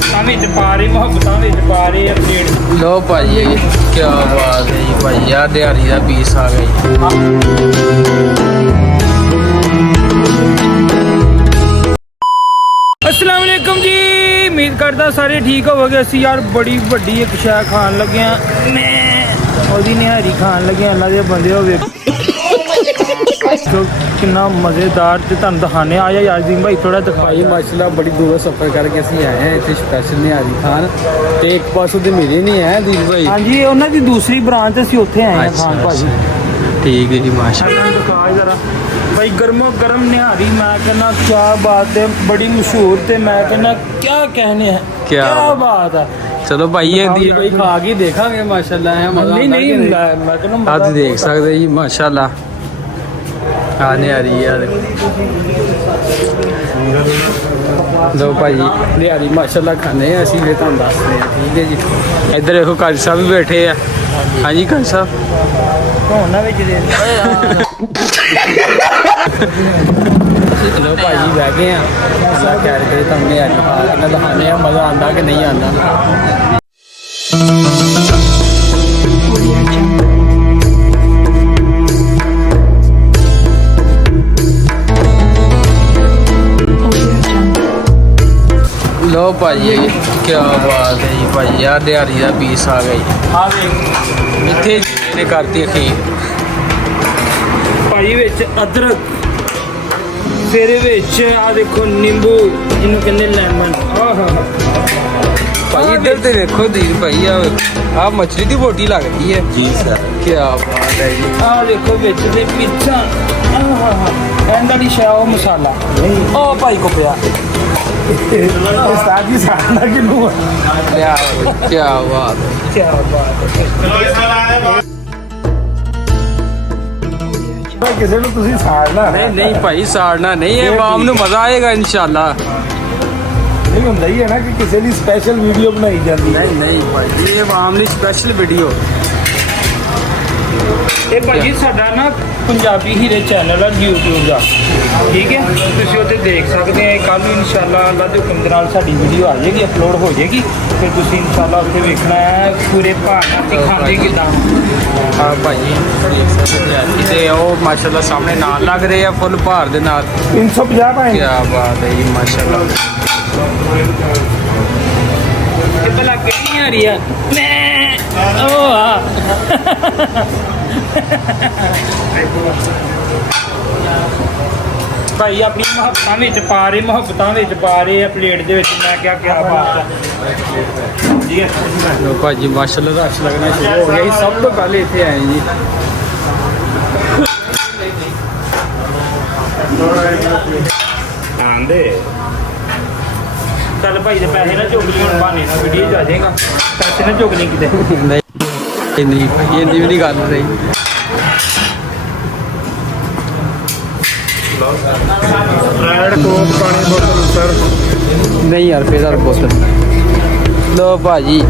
ਮੁਹੱਬਤਾਂ ਵਿੱਚ ਪਾ ਰਹੇ ਆ ਪਲੇਟ। लो भाई क्या बात है जी भाई, यार दिहाड़ी का पीस आ गई। अस्सलाम वालेकुम जी, उम्मीद करदा सारे ठीक होवोगे। असी यार बड़ी वड्डी एक शै खान लगे हैं, मैं ओदी निहारी खान लगे हैं। अल्लाह दे बंदे होवे कितना मज़ेदार ते तुहानू दिखाने आया याज़ीम भाई थोड़ा दिखाई। भाई माशाल्लाह बड़ी दूर सफर करके ਅਸੀਂ ਆਏ ਹਾਂ ਇੱਥੇ ਸਪੈਸ਼ਲ ਨਿਹਾਰੀ ਖਾਨ ਤੇ ਇੱਕ ਪਾਸੋਂ ਤੇ ਮਿਲੇ ਨਹੀਂ ਹੈ ਦੀਪ ਭਾਈ। ਹਾਂਜੀ ਉਹਨਾਂ ਦੀ ਦੂਸਰੀ ਬ੍ਰਾਂਚ ਅਸੀਂ ਉੱਥੇ ਆਏ ਹਾਂ ਖਾਨ ਭਾਜੀ। ਠੀਕ ਹੈ ਜੀ माशाल्लाह। दिखा जरा भाई गर्मो गर्म निहारी, मैं कहना क्या बात है, बड़ी मशहूर ते मैं कहना क्या कहने हैं, क्या बात है। चलो भाई ये ਦੀਪ ਭਾਈ ਖਾ ਕੇ ਦੇਖਾਂਗੇ माशाल्लाह है मजा। नहीं मैं कहना आज देख सकते जी माशाल्लाह आने आ रही है। लो भाई दिहाड़ी माशाल्लाह खाने हैं ਅਸੀਂ ਵੀ ਤੁਹਾਨੂੰ ਦੱਸ ਰਹੇ ਹਾਂ। ਠੀਕ ਹੈ ਜੀ ਇੱਧਰ ਦੇਖੋ ਕਾਜੀ ਸਾਹਿਬ ਵੀ ਬੈਠੇ ਆ। ਹਾਂਜੀ ਕਾਜੀ ਸਾਹਿਬ ਹੋਣਾ ਵਿੱਚ ਦੇ ਲੋ ਭਾਜੀ ਬਹਿ ਗਏ ਆ। ਅੱਲਾ ਕਹਿ ਰਹੇ ਤੁਹਾਨੂੰ ਨਿਹਾਰੀ ਖਾ ਕੇ ਨਾ ਦਿਖਾਣੇ ਆ ਮਜ਼ਾ ਆਉਂਦਾ ਕਿ ਨਹੀਂ ਆਉਂਦਾ। लो भाई क्या बात है जी भाई, यार दिहाड़ी का पीस आ गई। ਆ ਵੇਖ ਇੱਥੇ ਨੇ ਕਰਤੀ ਅਖੀਰ ਭਾਈ ਵਿੱਚ ਅਦਰਕ, ਫਿਰ ਵਿੱਚ ਆ ਦੇਖੋ ਨਿੰਬੂ, ਇਹਨੂੰ ਕਹਿੰਦੇ ਲੈਮਨ। ਆਹਾ ਭਾਈ ਇੱਧਰ ਤੇ ਦੇਖੋ ਦੀਪ ਭਾਈ ਆ ਮਛਲੀ ਦੀ ਬੋਟੀ ਲੱਗਦੀ ਹੈ ਜੀ ਸਰ। ਕੀ ਬਾਤ ਹੈ ਜੀ। ਆ ਦੇਖੋ ਵਿੱਚ ਦੇ ਪਿੱਛਾ ਆਹਾ ਇਹਦਾ ਦੀ ਸ਼ਾ ਉਹ ਮਸਾਲਾ ਉਹ ਭਾਈ ਕੋ ਪਿਆ ਉਸਤਾਦ ਜੀ ਸਾਡਾ ਕਿਨੂੰ ਕੀ ਬਾਤ ਕੀ ਬਾਤ ਹੈ। ਕਿਸੇ ਨੂੰ ਤੁਸੀਂ ਸਾੜਨਾ ਨਹੀਂ ਭਾਈ ਸਾੜਨਾ ਨਹੀਂ, ਇਹ ਆਵਾਮ ਨੂੰ ਮਜ਼ਾ ਆਏਗਾ ਇਨਸ਼ਾਅੱਲਾ। ਨਹੀਂ ਹੁੰਦਾ ਹੀ ਹੈ ਨਾ ਕਿ ਕਿਸੇ ਲਈ ਸਪੈਸ਼ਲ ਵੀਡੀਓ ਬਣਾਈ ਜਾਂਦੀ ਹੈ। ਨਹੀਂ ਭਾਈ ਇਹ ਆਵਾਮ ਲਈ ਸਪੈਸ਼ਲ ਵੀਡੀਓ। ਇਹ ਭਾਜੀ ਸਾਡਾ ਨਾ ਪੰਜਾਬੀ ਹੀਰੇ ਚੈਨਲ ਹੈ YouTube ਦਾ, ਠੀਕ ਹੈ। ਤੁਸੀਂ ਉੱਥੇ ਦੇਖ ਸਕਦੇ ਆ। ਕੱਲ੍ਹ ਨੂੰ ਇਨਸ਼ਾਅੱਲਾ ਅੱਲਾ ਦੇ ਹੁਕਮ ਦੇ ਨਾਲ ਸਾਡੀ ਵੀਡੀਓ ਆ ਜਾਏਗੀ, ਅਪਲੋਡ ਹੋ ਜਾਏਗੀ। ਫਿਰ ਤੁਸੀਂ ਇਨਸ਼ਾਅੱਲਾ ਉੱਥੇ ਵੇਖਣਾ ਹੈ ਪੂਰੇ ਭਾਣਾ ਤੇ ਖਾਂਦੇ ਕਿੱਦਾਂ। ਹਾਂ ਭਾਈ ਦੇਖ ਸਕਦੇ ਆ ਤੇ ਉਹ ਮਾਸ਼ਾਅੱਲਾ ਸਾਹਮਣੇ ਨਾਲ ਲੱਗ ਰਹੇ ਆ ਫੁੱਲ ਭਾਰ ਦੇ ਨਾਲ। 350 ਭਾਈ ਕੀ ਬਾਤ ਹੈ ਜੀ ਮਾਸ਼ਾਅੱਲਾ। ਇਹ ਭਲਾ ਕਿਹੜੀ ਆ ਰਹੀ ਆ ਮੈਂ ਉਹ ਆ ਭਾਈ ਆਪਣੀ ਮੁਹੱਬਤਾਂ ਵਿੱਚ ਪਾ ਰਹੇ ਆ ਪਲੇਟ ਦੇ ਵਿੱਚ। ਮੈਂ ਕਿਹਾ ਕੀ ਬਾਤ ਹੈ ਜੀ। ਲੋ ਭਾਜੀ ਮਾਸ਼ਾਅੱਲਾ ਰਸ਼ ਲੱਗਣਾ ਸ਼ੁਰੂ ਹੋ ਗਿਆ ਜੀ। ਸਭ ਤੋਂ ਪਹਿਲੇ ਇੱਥੇ ਆਏ ਜੀ। ਆਂਦੇ ਚੱਲ ਭਾਈ ਦੇ ਪੈਸੇ ਨਾ ਚੁੱਕ ਲਈ, ਹੁਣ ਬਹਾਨੇ ਨਾਲ ਵੀਡੀਓ ਚ ਆ ਜਾਏਗਾ। ਪੈਸੇ ਨਾ ਚੁੱਕ ਲਈ ਕਿਤੇ। ਨਹੀਂ ਭਾਈ ਇੰਨੀ ਵੀ ਨਹੀਂ ਗੱਲ ਰਹੀ। ਰੈਡ ਕੋਕ ਪਾਣੀ ਬੋਤਲ ਉੱਤਰ ਨਹੀਂ ਯਾਰ ਫੇਰ ਬੋਤਲ। ਲੋ ਭਾਜੀ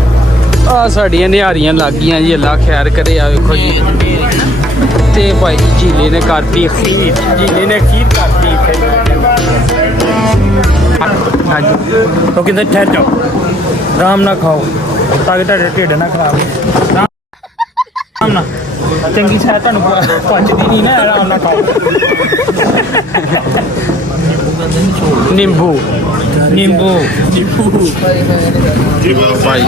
ਆ ਸਾਡੀਆਂ ਨਿਹਾਰੀਆਂ ਲੱਗ ਗਈਆਂ ਜੀ। ਅੱਲਾ ਖੈਰ ਕਰੇ। ਆ ਵੇਖੋ ਜੀ ਤੇ ਭਾਈ ਝੀਲੇ ਨੇ ਕਰਤੀ ਖੀਰ। ਹਾਂਜੀ ਉਹ ਕਹਿੰਦੇ ਠਹਿਰ ਜਾਓ, ਆਰਾਮ ਨਾਲ ਖਾਓ ਤਾਂ ਕਿ ਤੁਹਾਡਾ ਢਿੱਡ ਨਾ ਖਰਾਬ ਹੋਵੇ। ਆਰਾਮ ਨਾਲ ਚੰਗੀ ਸਾਹ ਤੁਹਾਨੂੰ ਪਚਦੀ ਨਹੀਂ ਨਾ, ਆਰਾਮ ਨਾਲ ਖਾਓ। ਨਿੰਬੂ ਭਾਈ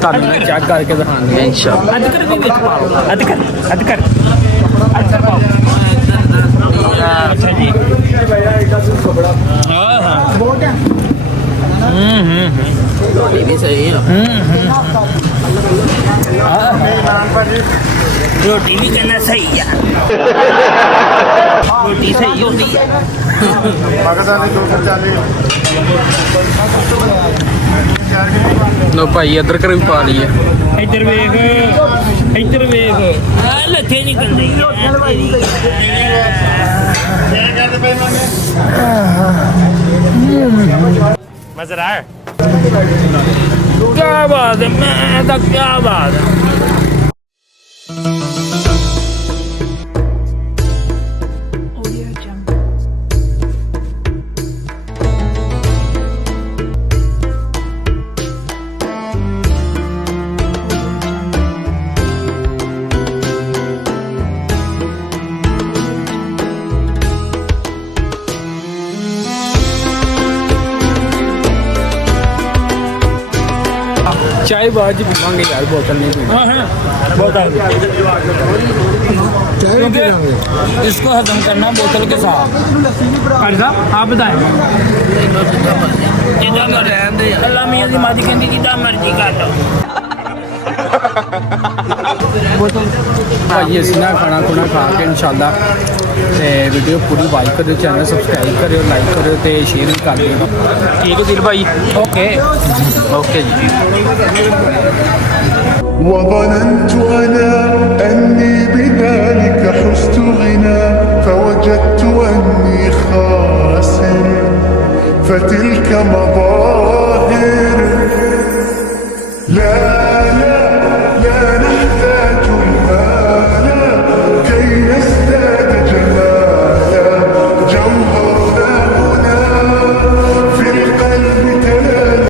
ਤੁਹਾਨੂੰ ਮੈਂ ਚੈੱਕ ਕਰਕੇ ਦਿਖਾਉਂਗਾ ਇਨਸ਼ਾਅੱਲਾ। ਅਦਕਰ ਵੀ ਵਿੱਚ ਪਾਓ, ਅਦਕਰ ਪਾਓ। ਅੱਛਾ ਜੀ। ਰੋਟੀ ਵੀ ਸਹੀ ਆ। ਰੋਟੀ ਵੀ ਕਹਿੰਦਾ ਸਹੀ ਆ। ਰੋਟੀ ਸਹੀ ਹੁੰਦੀ ਆ। ਲੋ ਭਾਈ ਅਦਰਕ ਵੀ ਪਾ ਲਈ ਹੈ। ਇੱਧਰ ਵੇਖ ਆ ਲੱਥੇ ਨਿਕਲਦੇ मजा है। क्या बात है, मैं तो क्या बात है। ਚਾय ਬਾਅਦ ਚ ਪੀਵਾਂਗੇ ਯਾਰ ਬੋਤਲ ਨਹੀਂ ਪੀਣੀ हाँ हाँ बहुत आगे क्योंकि इसको हजम करना बोतल के साथ आप बताएं अल्लाह मियां दी मादी कहती जिदा मर्जी कर लो ਭਾਜੀ ਅਸੀਂ ਨਾ ਖਾਣਾ ਖੁਣਾ ਖਾ ਕੇ ਇਨਸ਼ਾਅੱਲਾ ਤੇ ਵੀਡੀਓ ਪੂਰੀ ਵਾਚ ਕਰਿਓ ਚੈਨਲ ਸਬਸਕ੍ਰਾਈਬ ਕਰਿਓ ਲਾਈਕ ਕਰਿਓ ਤੇ ਸ਼ੇਅਰ ਵੀ ਕਰ ਦਿਓ ਠੀਕ ਹੈ ਦਿਲ ਭਾਈ ਓਕੇ ਓਕੇ ਜੀ وظننت أنا أني بذلك حزت غنى فوجدت أني خاسر فتلك مظاهر